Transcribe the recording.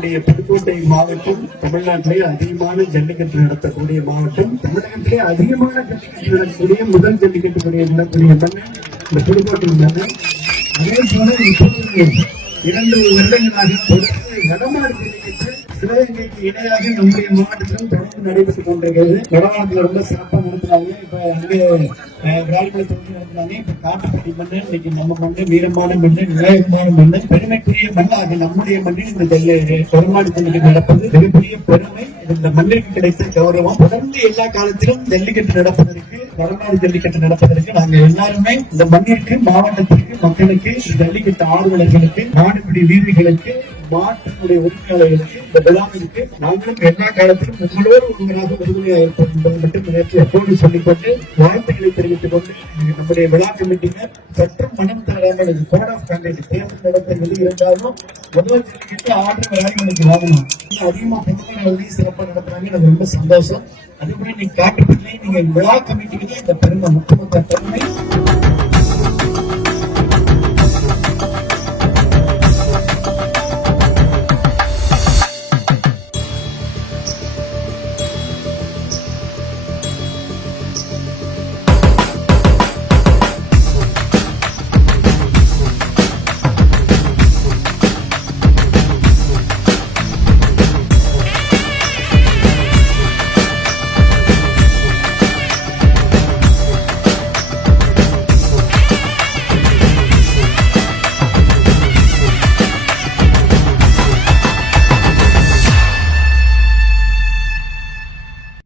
நம்முடைய புதுக்கோட்டை மாவட்டம் தமிழ்நாட்டிலே அதிகமான ஜல்லிக்கட்டு நடத்தக்கூடிய மாவட்டம், தமிழகத்திலே அதிகமான ஜல்லிக்கட்டு நடத்தக்கூடிய முதல் ஜல்லிக்கட்டு நடத்தக்கூடிய மண்ணு இந்த புதுக்கோட்டை மண்ணு. அதே போல 2 வருடங்களாக தொடர்ந்து வடமாடு ஜல்லிக்கட்டு சிவகங்கைக்கு இணையாக நம்முடைய மாவட்டத்திலும் தொடர்ந்து நடைபெற்றுக் கொண்டிருக்கிறது. வடமாட்டில் ரொம்ப சிறப்பாக நடத்துறாங்க. இப்ப அங்கே விராலிமலை தொகுதி நடத்துறாங்க. இப்ப காட்டுப்பட்டி மண்ணு இன்னைக்கு நம்ம மண்ணு வீரமான மண்ணு விவேகமான மண்ணு பெருமைக்குரிய மண்ணாக நம்முடைய மண்ணில் இந்த வடமாடு ஜல்லிக்கட்டு நடப்பது மிகப்பெரிய பெருமை. இந்த மண்ணிற்கு கிடைத்த கௌரவம். தொடர்ந்து எல்லா காலத்திலும் ஜல்லிக்கட்டு நடப்பதற்கு வடமாடு ஜல்லிக்கட்டு நடப்பதற்கு நாங்க எல்லாருமே இந்த மண்ணிற்கு மாவட்டத்திற்கு மக்களுக்கு ஜல்லிக்கட்டு ஆர்வலர்களுக்கு மாடுபிடி வீரர்களுக்கு மாட்டினுடைய உரிமையாளர்களுக்கு இந்த விழாவிற்கு நாங்களும் எல்லா காலத்திலும் உங்களோடு ஒருவராக உறுதுணையாக இருப்போம் என்பதை மட்டும் நேற்று எப்போது சொல்லிக்கொண்டு வாழ்த்துக்களை தெரிவித்துக் கொண்டு நம்முடைய விழா கமிட்டியினர் சற்றும் மனம் தராமல் கோட் ஆஃப் கான்டக்ட் தேர்தல் நடத்துவது இருந்தாலும் முதல் ஜல்லிக்கட்டு ஆர்டர் விழாக்களுக்கு வாங்கணும். அதிகமா பொதுமக்கள் சிறப்பாக நடத்துறாங்க. அது ரொம்ப சந்தோஷம். அதுபோல நீங்க காட்டுப்பட்டு நீங்க விழா கமிட்டிக்கு இந்த பெருமை ஒட்டுமொத்த பெருமை